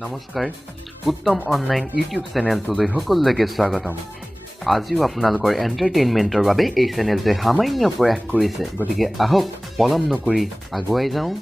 নমস্কাৰ উত্তম online YouTube চেনেলটোলৈ সকলোকে স্বাগতম আজিও আপোনালোকৰ এন্টাৰটেইনমেন্টৰ বাবে এই চেনেলটোৱে সামান্য প্ৰয়াস কৰিছে গতিকে আহক পলম নকৰি আগুৱাই যাওঁ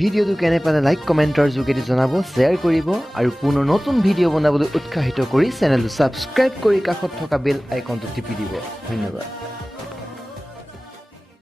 ভিডিওটো কেনে পালে লাইক কমেন্টৰ যোগেদি জনাব শেয়াৰ কৰিব আৰু পুনৰ নতুন ভিডিও বনাবলৈ উৎসাহিত কৰি চেনেলটো সাবস্ক্ৰাইব কৰি কাষত থকা বেল আইকনটো টিপি দিব ধন্যবাদ